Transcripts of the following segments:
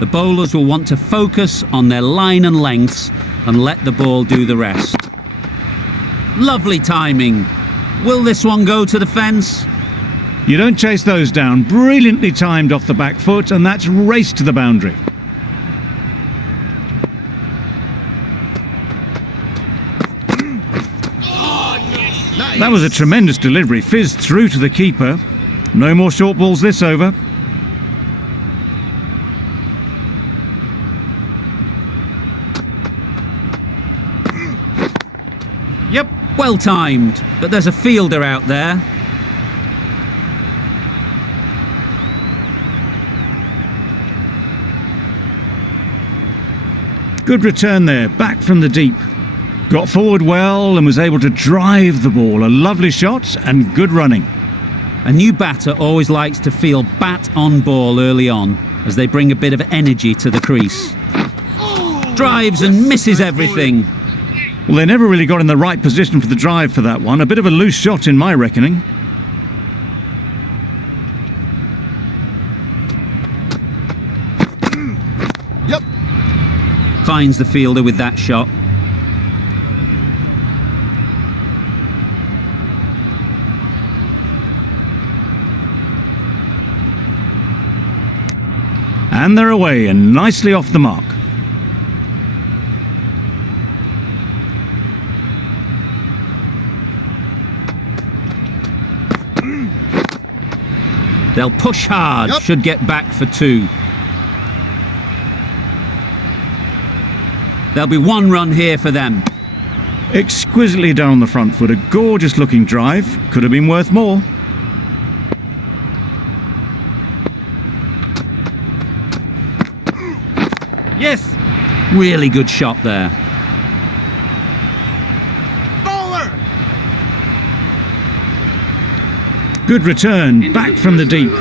The bowlers will want to focus on their line and lengths and let the ball do the rest. Lovely timing. Will this one go to the fence? You don't chase those down. Brilliantly timed off the back foot, and that's raced to the boundary. That was a tremendous delivery. Fizzed through to the keeper. No more short balls this over. Yep, well timed, but there's a fielder out there. Good return there, back from the deep. Got forward well and was able to drive the ball. A lovely shot and good running. A new batter always likes to feel bat on ball early on, as they bring a bit of energy to the crease. Drives and misses everything. Well, they never really got in the right position for the drive for that one. A bit of a loose shot in my reckoning. Yep. Finds the fielder with that shot. And they're away and nicely off the mark. They'll push hard, Yep. should get back for 2. There'll be 1 run here for them. Exquisitely down the front foot. A gorgeous looking drive. Could have been worth more. Yes. Really good shot there. Bowler. Good return, back from the deep.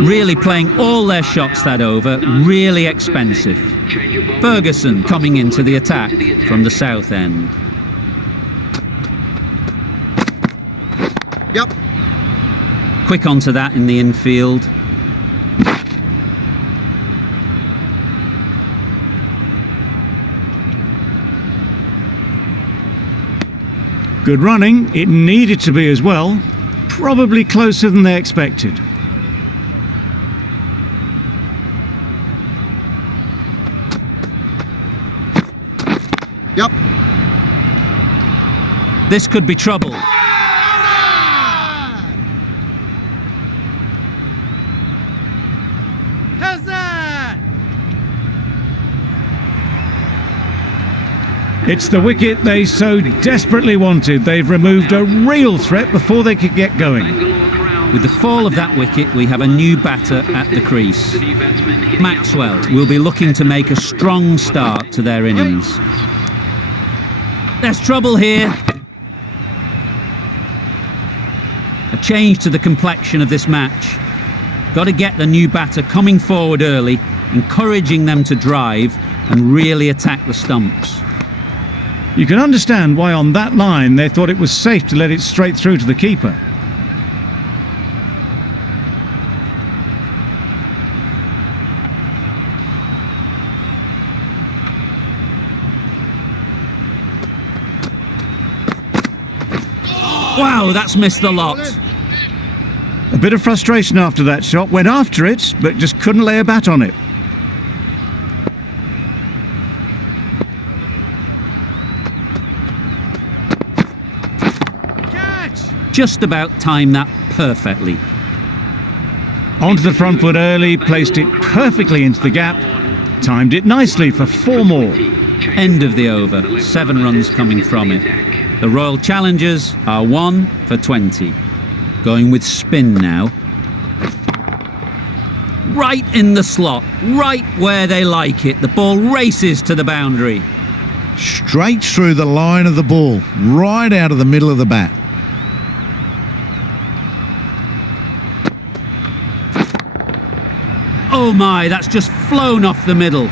Really playing all their shots that over, really expensive. Ferguson coming into the attack from the south end. Yep. Quick onto that in the infield. Good running. It needed to be as well. Probably closer than they expected. Yep. This could be trouble. How's that? It's the wicket they so desperately wanted. They've removed a real threat before they could get going. With the fall of that wicket, we have a new batter at the crease. Maxwell will be looking to make a strong start to their innings. There's trouble here. A change to the complexion of this match. Got to get the new batter coming forward early, encouraging them to drive and really attack the stumps. You can understand why on that line they thought it was safe to let it straight through to the keeper. Wow, that's missed the lot. A bit of frustration after that shot. Went after it, but just couldn't lay a bat on it. Just about timed that perfectly. Onto the front foot early, placed it perfectly into the gap. Timed it nicely for 4 more. End of the over, 7 runs coming from it. The Royal Challengers are 1 for 20. Going with spin now. Right in the slot, right where they like it. The ball races to the boundary. Straight through the line of the ball, right out of the middle of the bat. Oh my, that's just flown off the middle.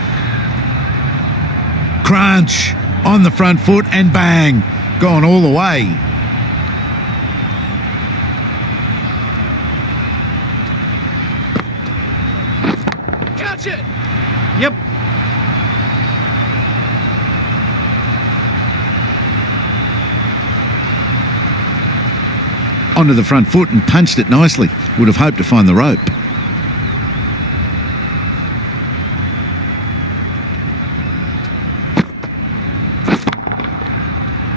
Crunch on the front foot and bang, gone all the way. Catch it. Yep. Onto the front foot and punched it nicely. Would have hoped to find the rope.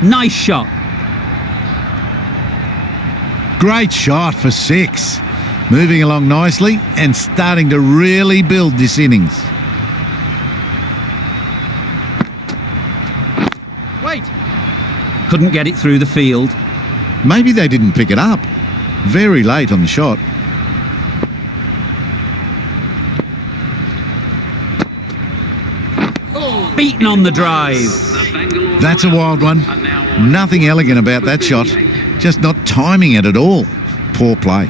Nice shot. Great shot for 6. Moving along nicely and starting to really build this innings. Wait. Couldn't get it through the field. Maybe they didn't pick it up. Very late on the shot. Beaten on the drive. That's a wild one. Nothing elegant about that shot. Just not timing it at all. Poor play.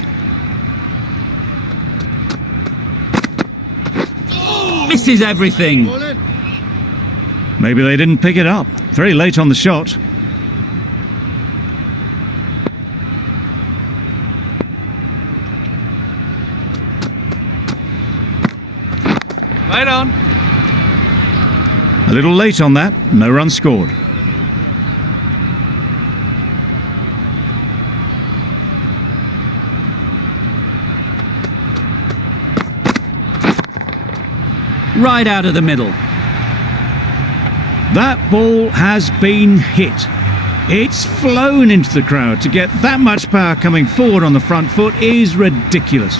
Misses everything. Ball in. Maybe they didn't pick it up. Very late on the shot. Right on. A little late on that. No run scored. Right out of the middle. That ball has been hit. It's flown into the crowd. To get that much power coming forward on the front foot is ridiculous.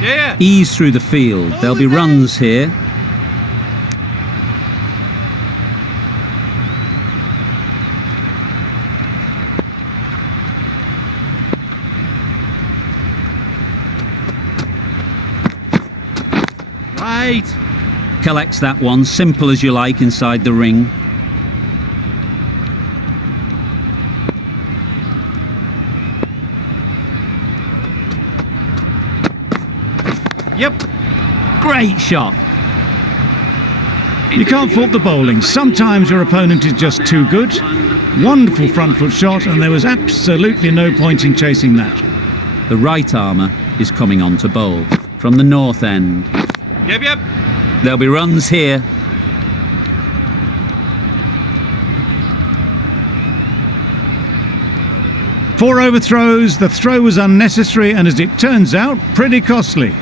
Yeah. Ease through the field. There'll be runs here. Right. Collects that one, simple as you like, inside the ring. Yep. Great shot. You can't fault the bowling. Sometimes your opponent is just too good. Wonderful front foot shot, and there was absolutely no point in chasing that. The right armour is coming on to bowl from the north end. Yep, yep. There'll be runs here. Four overthrows. The throw was unnecessary, and as it turns out, pretty costly.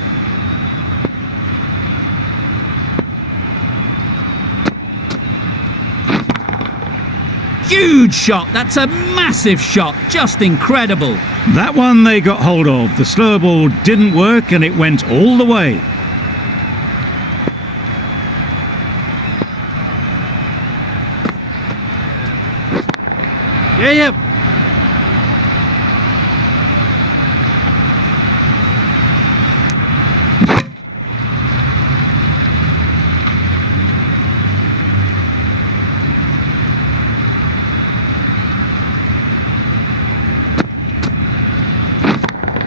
Huge shot. That's a massive shot. Just incredible. That one they got hold of. The slower ball didn't work, and it went all the way. Yeah, yep.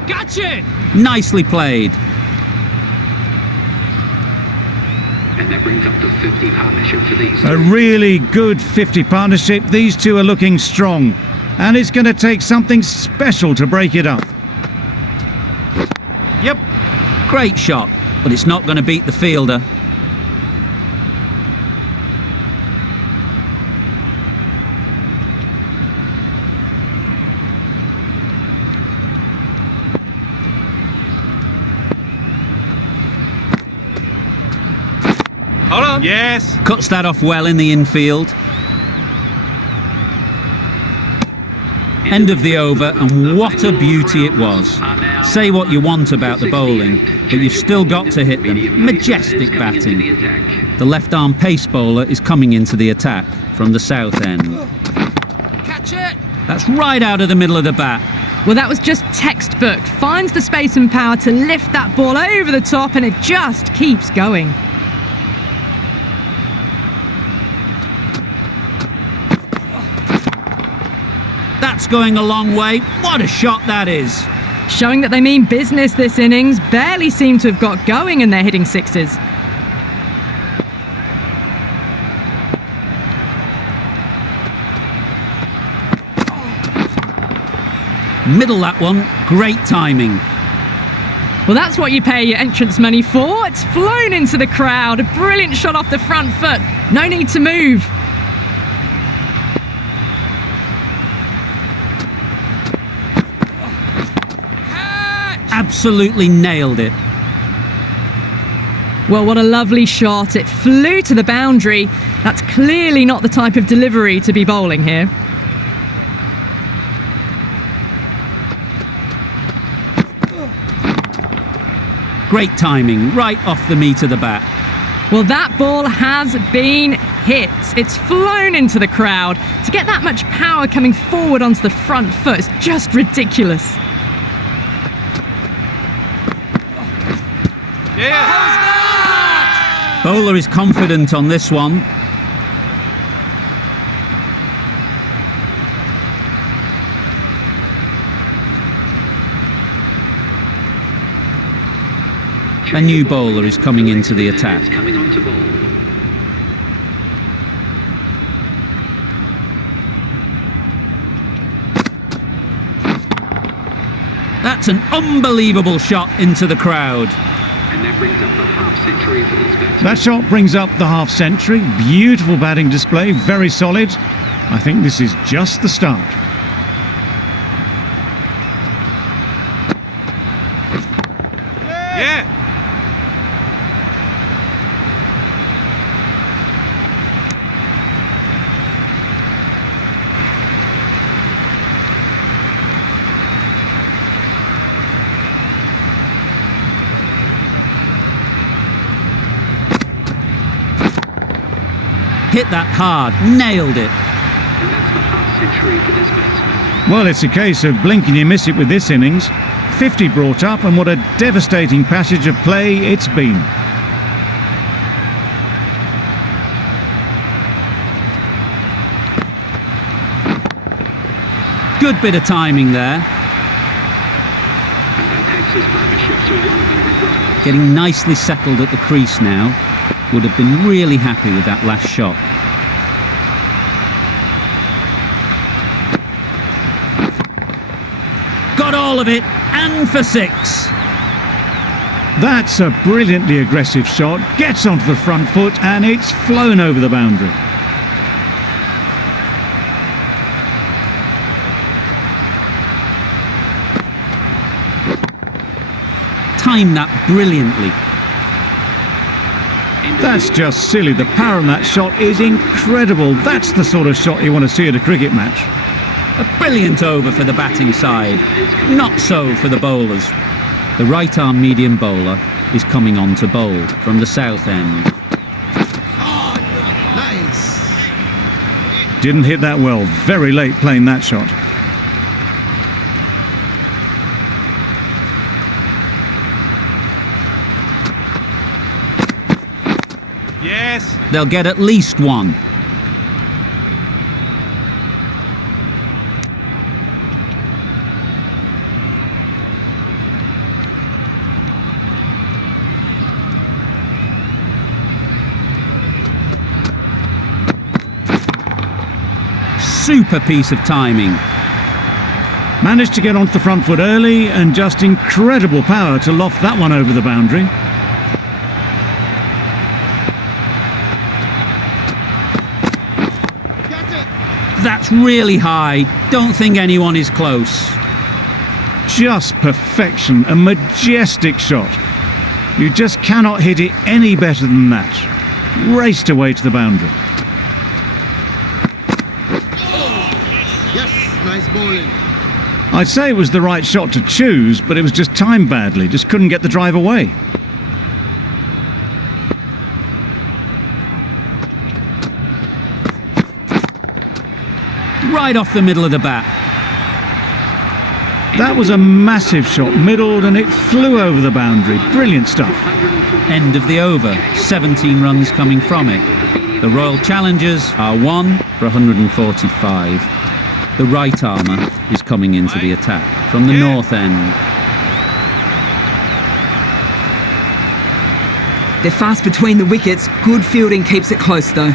Gotcha! Nicely played. And that brings up the 50 partnership for these. A really good 50 partnership. These two are looking strong, and it's going to take something special to break it up. Yep. Great shot, but it's not going to beat the fielder. Hold on. Yes. Cuts that off well in the infield. End of the over, and what a beauty it was. Say what you want about the bowling, but you've still got to hit them. Majestic batting. The left-arm pace bowler is coming into the attack from the south end. Catch it. That's right out of the middle of the bat. Well, that was just textbook. Finds the space and power to lift that ball over the top, and it just keeps going. That's going a long way. What a shot that is. Showing that they mean business this innings. Barely seem to have got going, and they're hitting sixes. Middle that one. Great timing. Well, that's what you pay your entrance money for. It's flown into the crowd. A brilliant shot off the front foot. No need to move. Absolutely nailed it. Well, what a lovely shot. It flew to the boundary. That's clearly not the type of delivery to be bowling here. Great timing, right off the meat of the bat. Well, that ball has been hit. It's flown into the crowd. To get that much power coming forward onto the front foot is just ridiculous. Yeah. Bowler is confident on this one. A new bowler is coming into the attack. Coming on to bowl. That's an unbelievable shot into the crowd. And that brings up the half century for this batsman. That shot brings up the half century. Beautiful batting display, very solid. I think this is just the start. Yeah. Hit that hard, nailed it. And that's the half century for this batsman. Well, it's a case of blink and you miss it with this innings. 50 brought up, and what a devastating passage of play it's been. Good bit of timing there. And that takes his partnership to 100 runs. Getting nicely settled at the crease now. Would have been really happy with that last shot. Got all of it, and for 6. That's a brilliantly aggressive shot. Gets onto the front foot, and it's flown over the boundary. Timed that brilliantly. That's just silly. The power on that shot is incredible. That's the sort of shot you want to see at a cricket match. A brilliant over for the batting side. Not so for the bowlers. The right arm medium bowler is coming on to bowl from the south end. Nice. Didn't hit that well. Very late playing that shot. Yes. They'll get at least one. Super piece of timing. Managed to get onto the front foot early, and just incredible power to loft that one over the boundary. That's really high. Don't think anyone is close. Just perfection, a majestic shot. You just cannot hit it any better than that. Raced away to the boundary. Yes, nice bowling. I'd say it was the right shot to choose, but it was just timed badly. Just couldn't get the drive away. Right off the middle of the bat. That was a massive shot, middled, and it flew over the boundary. Brilliant stuff. End of the over. 17 runs coming from it. The Royal Challengers are 1 for 145. The right armour is coming into the attack from the north end. They're fast between the wickets. Good fielding keeps it close though.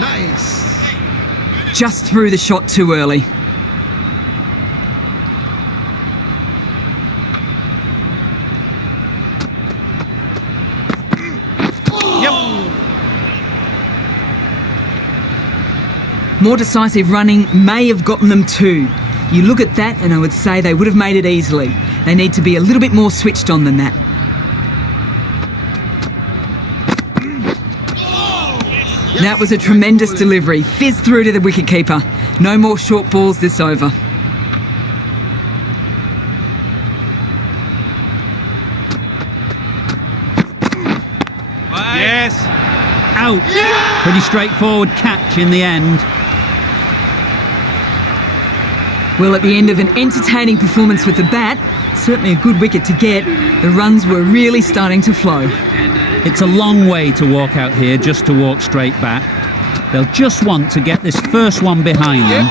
Nice. just threw the shot too early. More decisive running may have gotten them too. You look at that and I would say they would have made it easily. They need to be a little bit more switched on than that. That was a tremendous delivery. Fizz through to the wicketkeeper. No more short balls this over. Yes. Out. Pretty straightforward catch in the end. Well, at the end of an entertaining performance with the bat, certainly a good wicket to get, the runs were really starting to flow. It's a long way to walk out here just to walk straight back. They'll just want to get this first one behind them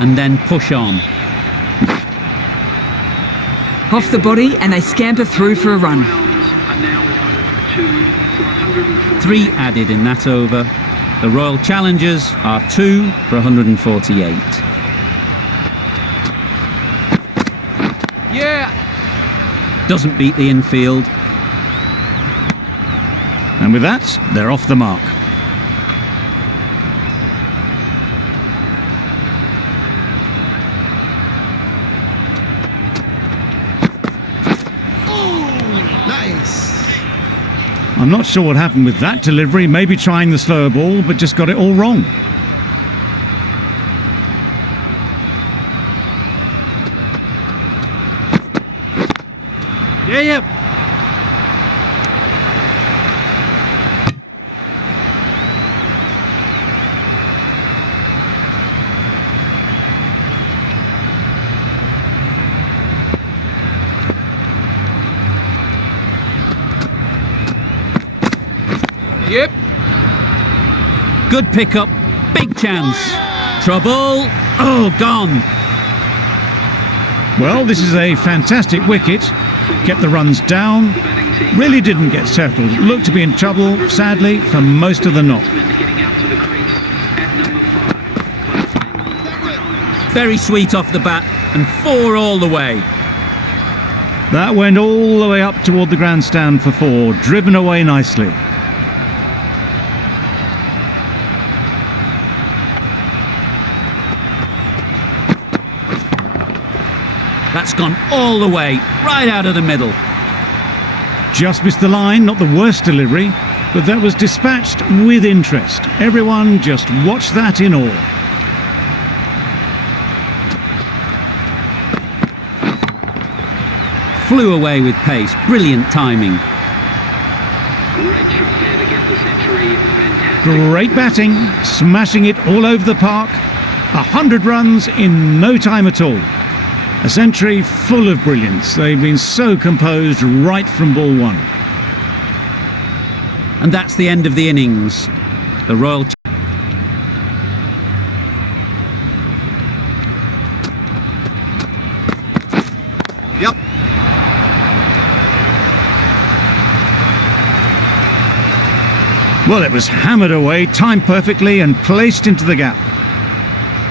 and then push on. Off the body and they scamper through for a run. 3 added in that over. The Royal Challengers are 2 for 148. Yeah. Doesn't beat the infield. And with that, they're off the mark. I'm not sure what happened with that delivery. Maybe trying the slower ball, but just got it all wrong. Yeah. Yep. Good pickup. Big chance. Trouble. Oh, gone. Well, this is a fantastic wicket. Kept the runs down. Really didn't get settled. Looked to be in trouble, sadly, for most of the knock. Very sweet off the bat and 4 all the way. That went all the way up toward the grandstand for 4, driven away nicely. That's gone all the way, right out of the middle. Just missed the line, not the worst delivery, but that was dispatched with interest. Everyone just watched that in awe. Flew away with pace. Brilliant timing. Great shot there to get the century. Fantastic. Great batting, smashing it all over the park. 100 runs in no time at all. A century full of brilliance. They've been so composed right from ball 1. And that's the end of the innings. The Royal Yep. Well, it was hammered away, timed perfectly and placed into the gap.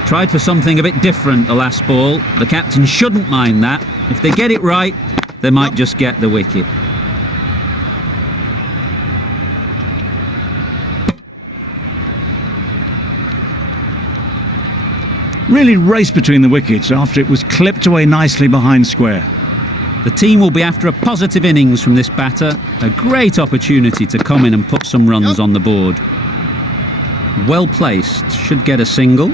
tried for something a bit different the last ball. The captain shouldn't mind that. If they get it right, they might just get the wicket. Really raced between the wickets after it was clipped away nicely behind square. The team will be after a positive innings from this batter. A great opportunity to come in and put some runs on the board. Well placed, should get a single.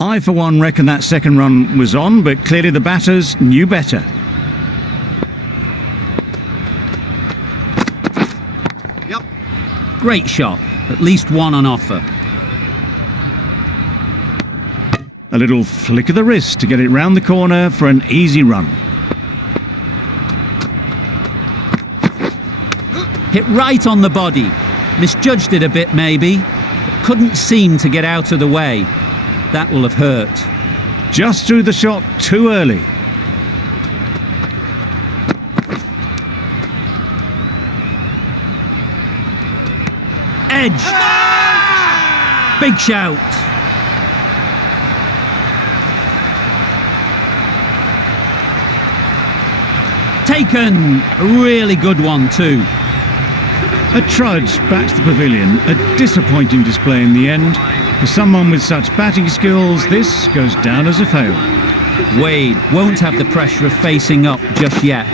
I, for one, reckon that second run was on, but clearly the batters knew better. Yep. Great shot, at least one on offer. A little flick of the wrist to get it round the corner for an easy run. Hit right on the body. Misjudged it a bit maybe, but couldn't seem to get out of the way. That will have hurt. Just threw the shot too early. Edge! Big shout. Taken. A really good one too. A trudge back to the pavilion. A disappointing display in the end. For someone with such batting skills, this goes down as a fail. Wade won't have the pressure of facing up just yet.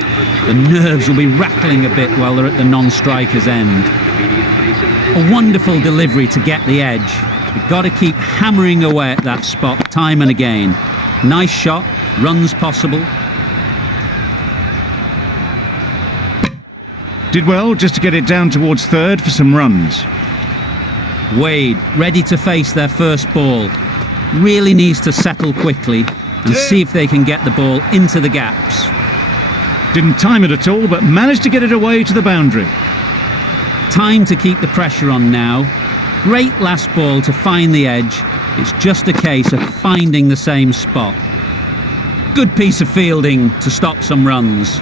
The nerves will be rattling a bit while they're at the non-striker's end. A wonderful delivery to get the edge. You've got to keep hammering away at that spot time and again. Nice shot, runs possible. Did well just to get it down towards third for some runs. Wade ready to face their first ball. Really needs to settle quickly and see if they can get the ball into the gaps. Didn't time it at all, but managed to get it away to the boundary. Time to keep the pressure on now. Great last ball to find the edge. It's just a case of finding the same spot. Good piece of fielding to stop some runs.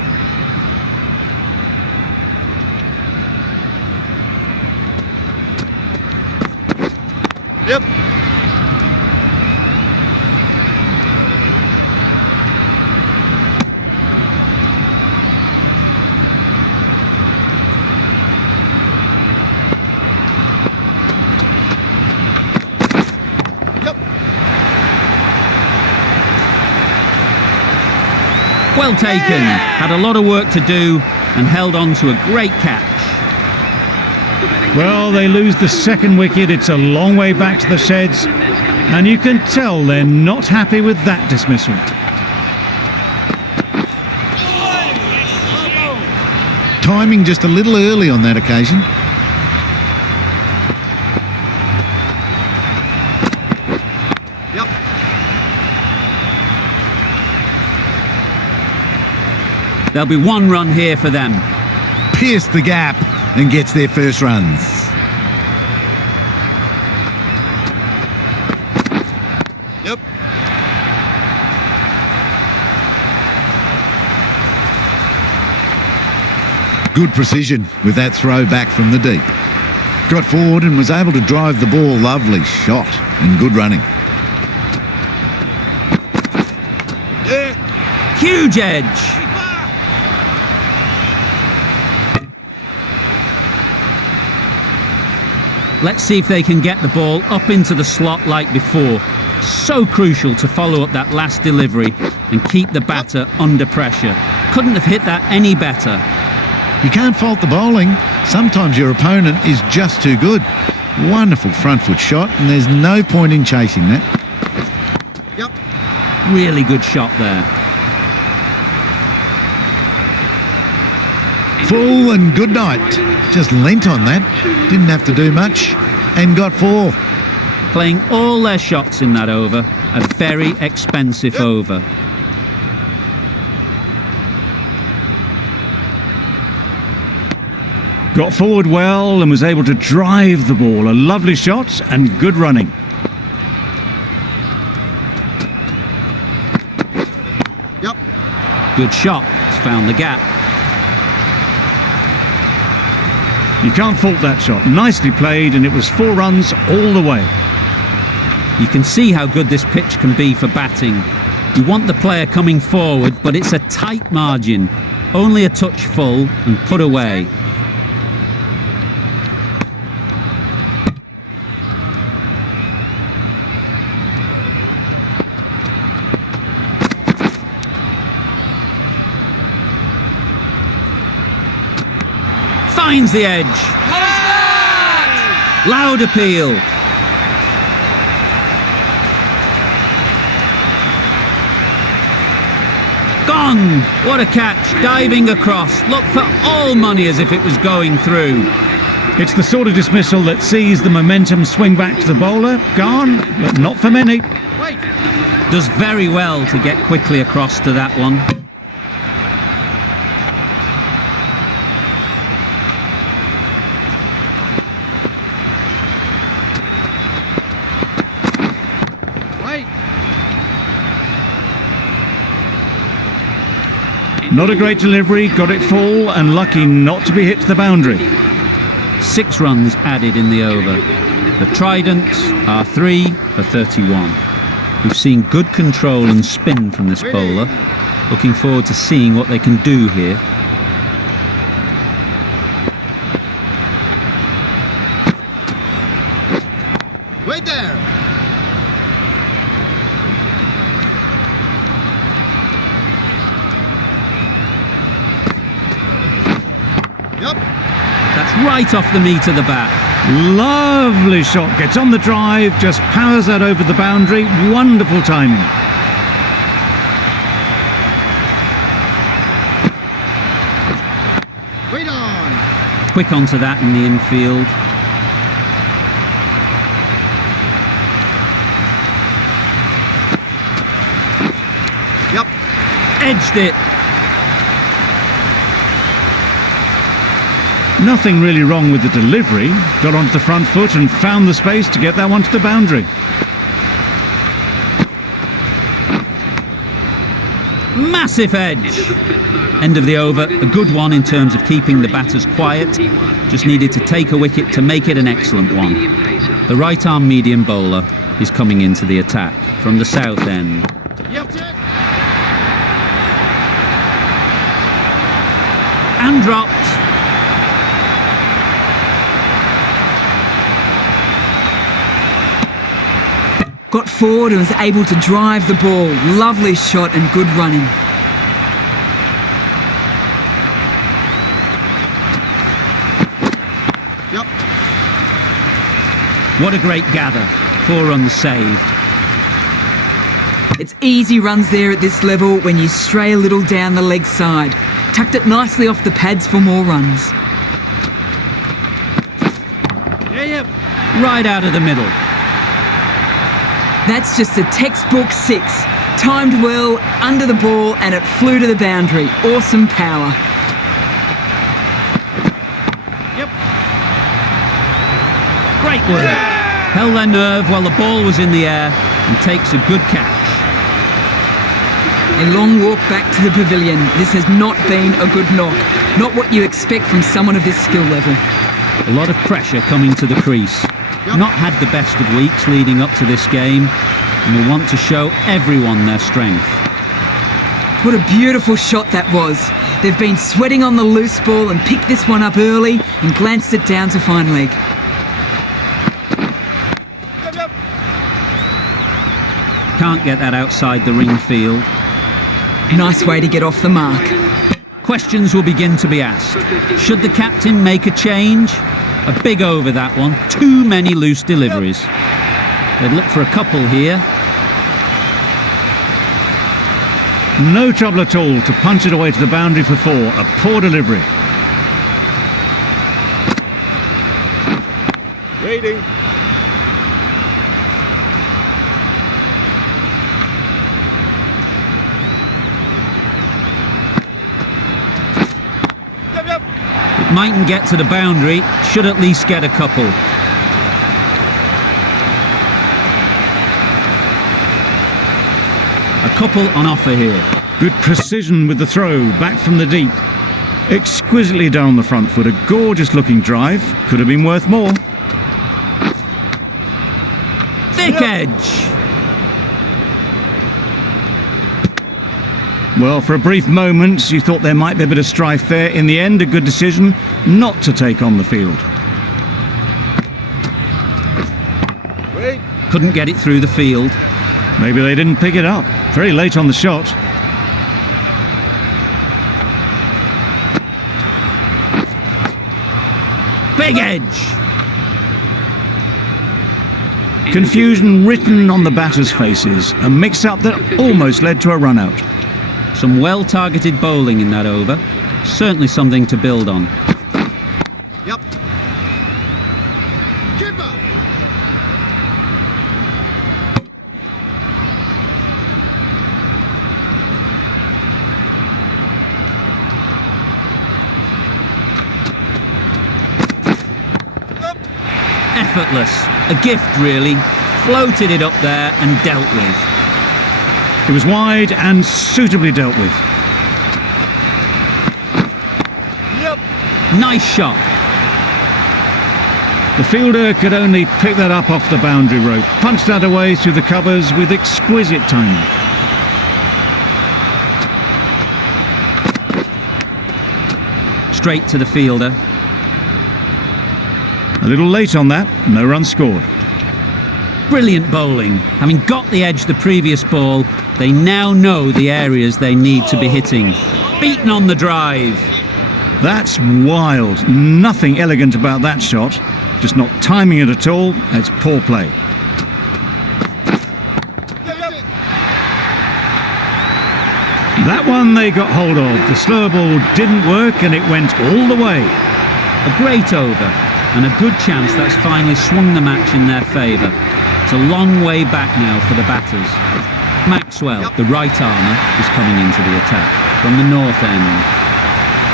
Yep. Well taken. Had a lot of work to do and held on to a great catch. Well, they lose the second wicket. It's a long way back to the sheds, and you can tell they're not happy with that dismissal. Timing just a little early on that occasion. Yep. There'll be one run here for them. Pierced the gap and gets their first runs. Yep. Good precision with that throw back from the deep. Got forward and was able to drive the ball. Lovely shot and good running. Yeah. Huge edge. Let's see if they can get the ball up into the slot like before. So crucial to follow up that last delivery and keep the batter under pressure. Couldn't have hit that any better. You can't fault the bowling. Sometimes your opponent is just too good. Wonderful front foot shot, and there's no point in chasing that. Yep. Really good shot there. Full and good night. Just leant on that. Didn't have to do much and got 4. Playing all their shots in that over. A very expensive over. Got forward well and was able to drive the ball. A lovely shot and good running. Yep. Good shot. It's found the gap. You can't fault that shot. Nicely played, and it was 4 runs all the way. You can see how good this pitch can be for batting. You want the player coming forward, but it's a tight margin. Only a touch full and put away. Finds the edge. Loud appeal. Gone. What a catch. Diving across. Looked for all money as if it was going through. It's the sort of dismissal that sees the momentum swing back to the bowler. Gone, but not for many. Wait. Does very well to get quickly across to that one. Not a great delivery, got it full and lucky not to be hit to the boundary. 6 runs added in the over. The Tridents are 3 for 31. We've seen good control and spin from this bowler. Looking forward to seeing what they can do here. Wait there. Yep. That's right off the meat of the bat. Lovely shot. Gets on the drive, just powers that over the boundary. Wonderful timing. Wait on. Quick onto that in the infield. Yep. Edged it. Nothing really wrong with the delivery. Got onto the front foot and found the space to get that one to the boundary. Massive edge. End of the over. A good one in terms of keeping the batters quiet. Just needed to take a wicket to make it an excellent one. The right arm medium bowler is coming into the attack from the south end. Yep. And dropped. Got forward and was able to drive the ball. Lovely shot and good running. Yep. What a great gather. 4 runs saved. It's easy runs there at this level when you stray a little down the leg side. Tucked it nicely off the pads for more runs. Yep. Right out of the middle. That's just a textbook 6. Timed well, under the ball, and it flew to the boundary. Awesome power. Yep. Great work. Held their nerve while the ball was in the air and takes a good catch. A long walk back to the pavilion. This has not been a good knock. Not what you expect from someone of this skill level. A lot of pressure coming to the crease. Not had the best of weeks leading up to this game, and will want to show everyone their strength. What a beautiful shot that was. They've been sweating on the loose ball and picked this one up early and glanced it down to fine leg. Yep. Can't get that outside the ring field. Nice way to get off the mark. Questions will begin to be asked. Should the captain make a change? A big over that one. Too many loose deliveries. They'd look for a couple here. No trouble at all to punch it away to the boundary for 4. A poor delivery. Waiting. Yep. It mightn't get to the boundary. Should at least get a couple. A couple on offer here. Good precision with the throw, back from the deep. Exquisitely done on the front foot. A gorgeous looking drive. Could have been worth more. Thick edge. Well, for a brief moment, you thought there might be a bit of strife there. In the end, a good decision not to take on the field. Wait. Couldn't get it through the field. Maybe they didn't pick it up. Very late on the shot. Big edge. Confusion written on the batters' faces. A mix-up that almost led to a run-out. Some well-targeted bowling in that over. Certainly something to build on. Yep. Keeper. Effortless. A gift, really. Floated it up there and dealt with. It was wide and suitably dealt with. Yep. Nice shot. The fielder could only pick that up off the boundary rope, punched that away through the covers with exquisite timing. Straight to the fielder. A little late on that, no run scored. Brilliant bowling. Having got the edge the previous ball, they now know the areas they need to be hitting. Beaten on the drive. That's wild. Nothing elegant about that shot. Just not timing it at all. It's poor play. That one they got hold of. The slower ball didn't work and it went all the way. A great over and a good chance that's finally swung the match in their favour. It's a long way back now for the batters. Maxwell, the right armer, is coming into the attack from the north end.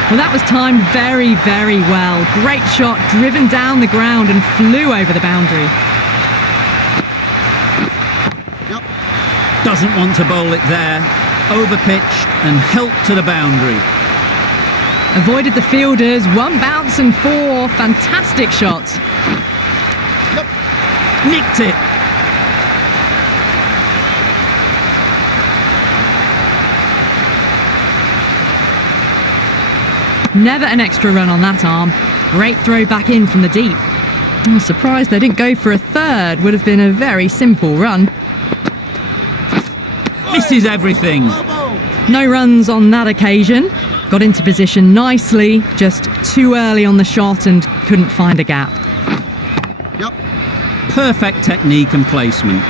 Well, that was timed very, very well. Great shot, driven down the ground and flew over the boundary. Doesn't want to bowl it there. Overpitched and helped to the boundary. Avoided the fielders, one bounce and four. Fantastic shots. Nicked it. Never an extra run on that arm. Great throw back in from the deep. I'm surprised they didn't go for a third. Would have been a very simple run. This is everything. No runs on that occasion. Got into position nicely, just too early on the shot and couldn't find a gap. Perfect technique and placement.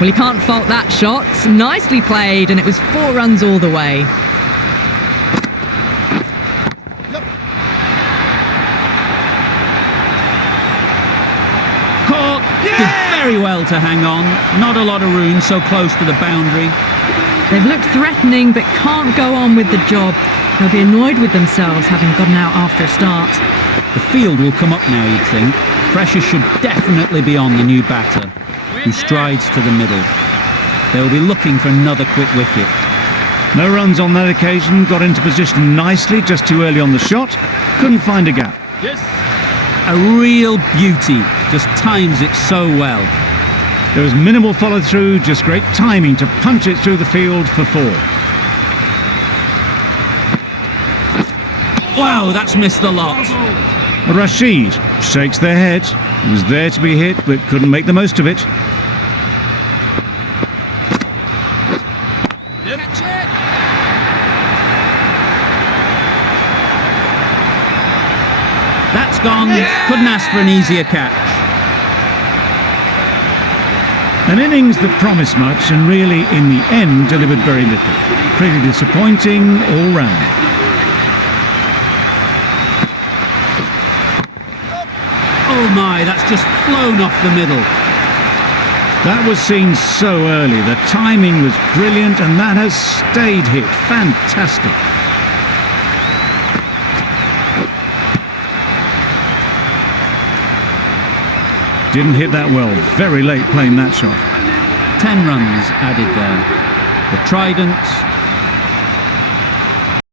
Well, you can't fault that shot. Nicely played, and it was 4 runs all the way. Caught. Did very well to hang on. Not a lot of room so close to the boundary. They've looked threatening, but can't go on with the job. They'll be annoyed with themselves having gotten out after a start. The field will come up now, you'd think. Pressure should definitely be on the new batter, who strides to the middle. They'll be looking for another quick wicket. No runs on that occasion, got into position nicely, just too early on the shot. Couldn't find a gap. A real beauty, just times it so well. There was minimal follow-through, just great timing to punch it through the field for 4. Wow, that's missed the lot. Rashid shakes their head. He was there to be hit, but couldn't make the most of it. That's gone. Couldn't ask for an easier catch. An innings that promised much and really, in the end, delivered very little. Pretty disappointing all round. Oh my, that's just flown off the middle. That was seen so early. The timing was brilliant and that has stayed hit. Fantastic. Didn't hit that well. Very late playing that shot. 10 runs added there. The Tridents